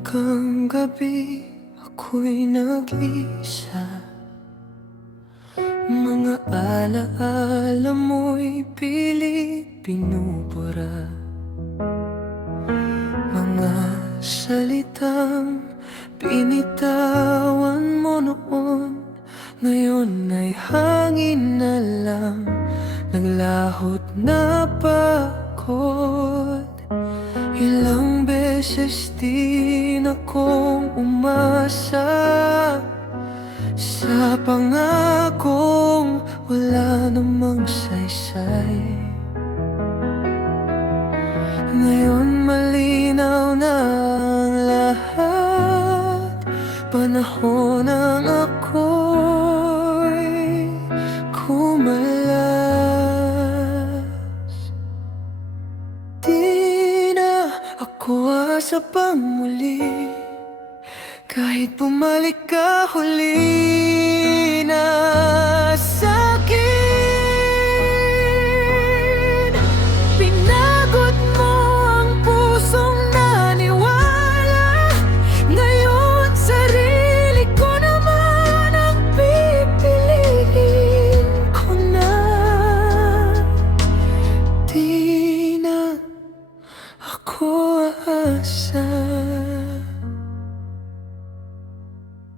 Hanggang gabi ako'y nag-isa. Mga alaala mo'y pilit pinupura. Mga salitang binitawan mo noon, ngayon ay hangin na lang, naglahot na pagod. Ilang beses din akong umasa sa pangakong wala namang saysay. Ngayon malinaw na ang lahat, panahon ang ako'y kumalas. Di na ako asa pang muli, kahit bumalik ka huli na sa'kin. Pinagot mo ang pusong naniwala, ngayon sarili ko naman ang pipiliin ko na. Di na ako aasa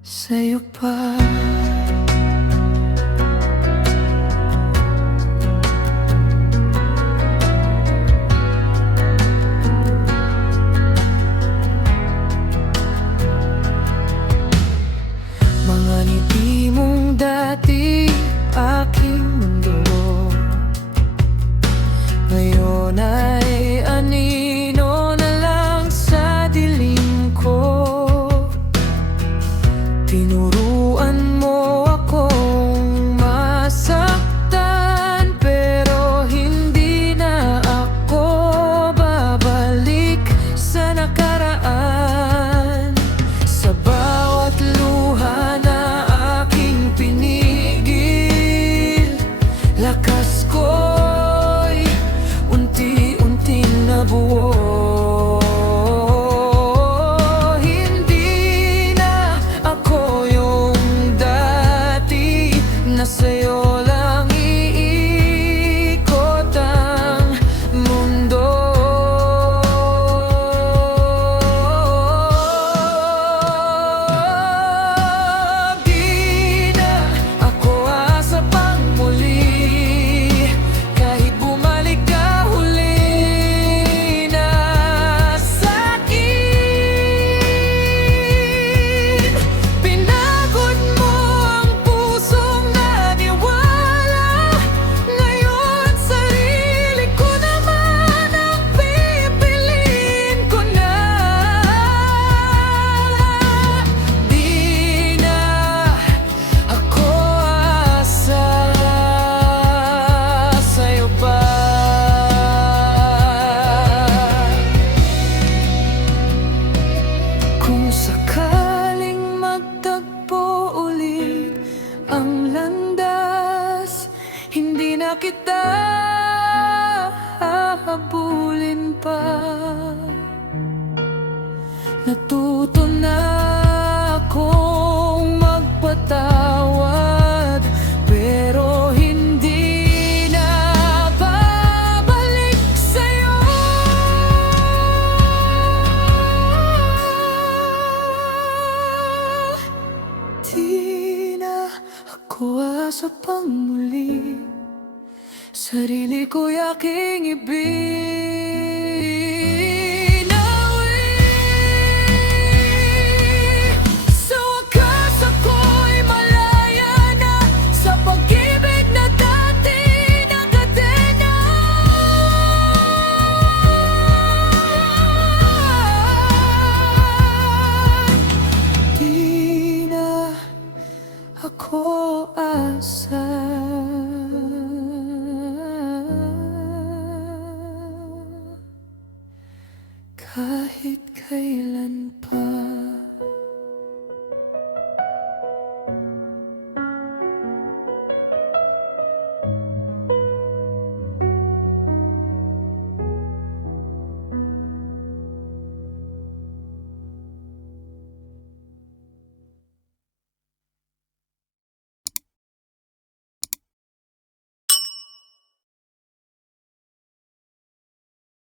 sa'yo pa. Mga ngiti mong dati aking mundo, ngayon ay anino na lang sa dilim ko. Tinuruan mo akong masaktan, pero hindi na ako babalik sa nakaraan. Sa bawat luha na aking pinigil, lakas ko'y unti-unting nabuo. Sa'yo lang iikot ang mundo. Di na ako asa pang muli, kahit bumalik ka huli na sa'kin. Pinagod mo ang pusong sakaling magtagpo ulit ang landas, hindi na kita hahabulin pa. Natuto na akong magpatawad, pero hindi na babalik sa'yo. Di na ako asa pang muli, sarili ko'y aking ibig.